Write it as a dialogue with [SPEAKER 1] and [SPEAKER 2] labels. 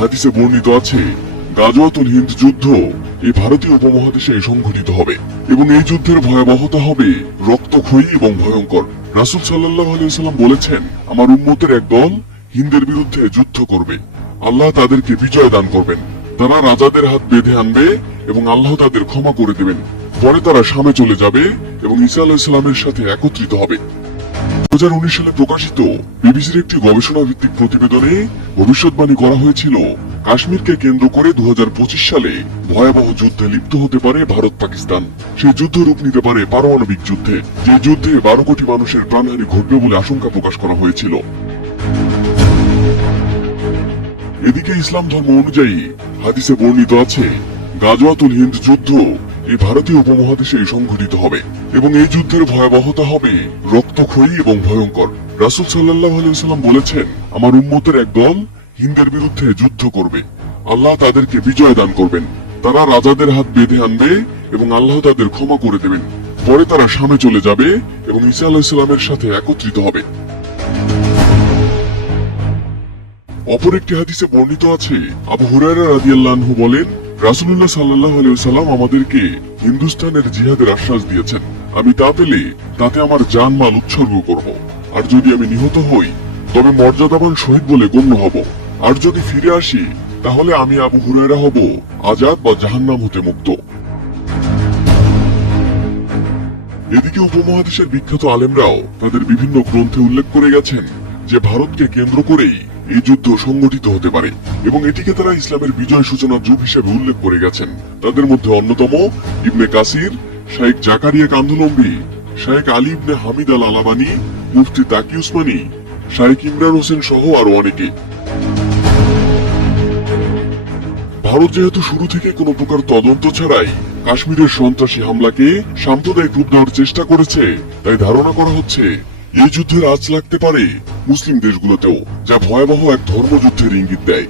[SPEAKER 1] হাদিসে বর্ণিত আছে, গাজওয়াতুল হিন্দ যুদ্ধ এই ভারতীয় উপমহাদেশে সংঘটিত হবে এবং এই যুদ্ধের ভয়াবহতা হবে রক্তক্ষয়ী এবং ভয়ঙ্কর। রাসুল সাল্লাহ আলিয়াল্লাম বলেছেন, আমার উম্মতের এক দল হিন্দের বিরুদ্ধে যুদ্ধ করবে। আল্লাহ তাদেরকে বিজয় দান করবেন। তারা রাজাদের হাত বেঁধে আনবে এবং আল্লাহ তাদের ক্ষমা করে দেবেন। পরে তারা সামে চলে যাবে এবং ঈসা আলাহ ইসলামের সাথে একত্রিত হবে। সালে প্রকাশিত বিবিসির একটি গবেষণা ভিত্তিক প্রতিবেদনে ভবিষ্যৎবাণী করা হয়েছিল, কাশ্মীরকে কেন্দ্র করে দু সালে ভয়াবহ যুদ্ধে লিপ্ত হতে পারে ভারত পাকিস্তান। সেই যুদ্ধ রূপ নিতে পারে পারমাণবিক যুদ্ধে, যে যুদ্ধে বারো কোটি মানুষের প্রাণহানি ঘটবে বলে আশঙ্কা প্রকাশ করা হয়েছিল। এদিকে ইসলাম ধর্ম অনুযায়ী হাদিসে বর্ণিত আছে, গাজওয়াতুল হিন্দ যুদ্ধ এই ভারতীয় উপমহাদেশে সংঘটিত হবে, এবং এই যুদ্ধের ভয়াবহতা হবে রক্তক্ষয়ী এবং ভয়ঙ্কর। রাসুল সাল্লাহ আলাইসাল্লাম বলেছেন, আমার উম্মতের এক দল হিন্দের বিরুদ্ধে যুদ্ধ করবে। আল্লাহ তাদেরকে বিজয় দান করবেন। তারা রাজাদের হাত বেঁধে আনবে এবং আল্লাহ তাদের ক্ষমা করে দেবেন। পরে তারা সামে চলে যাবে এবং ঈসা আলাহিসাল্লামের সাথে একত্রিত হবে। অপর একটি হাদিসে বর্ণিত আছে, আবু হুরায়রা রাদিয়াল্লাহু বলেন রাসূলুল্লাহ সাল্লাল্লাহু আলাইহি ওয়াসাল্লাম আমাদেরকে হিন্দুস্তানের জিহাদের আশ্বাস দিয়েছেন। আমি তা পেলে তাতে আমার জানমাল উৎসর্গ করব। আর যদি আমি নিহত হই, তবে মর্যাদাবান শহীদ বলে গণ্য হব। আর যদি ফিরে আসি, তাহলে আমি আবু হুরায়রা হব, আজাদ বা জাহান্নাম হতে মুক্ত। এদিকে উপমহাদেশের বিখ্যাত আলেমরাও তাদের বিভিন্ন গ্রন্থে উল্লেখ করে গেছেন যে ভারতকে কেন্দ্র করেই এই যুদ্ধ সংগঠিত হতে পারে এবং এটিকে তারা ইসলামের বিজয় সূচনার যুগ হিসেবে উল্লেখ করে গেছেন। তাদের মধ্যে অন্যতম ইবনে কাসির শাইখ জাকারিয়া কান্দুলম্বি শাইখ আলী ইবনে হামিদ আল আলাবানি মুফতি তাকি উসমানি শাইখ ইমরান হোসেন সহ আরও অনেকে। ভারত যেহেতু শুরু থেকে কোনো প্রকার তদন্ত ছাড়াই কাশ্মীরের সন্ত্রাসী হামলাকে সাম্প্রদায়িক রূপ দেওয়ার চেষ্টা করেছে, তাই ধারণা করা হচ্ছে এই যুদ্ধের আজ লাগতে পারে। মুসলিম দেশগুলোতেও যা ভয়াবহ এক ধর্মযুদ্ধের ইঙ্গিত দেয়।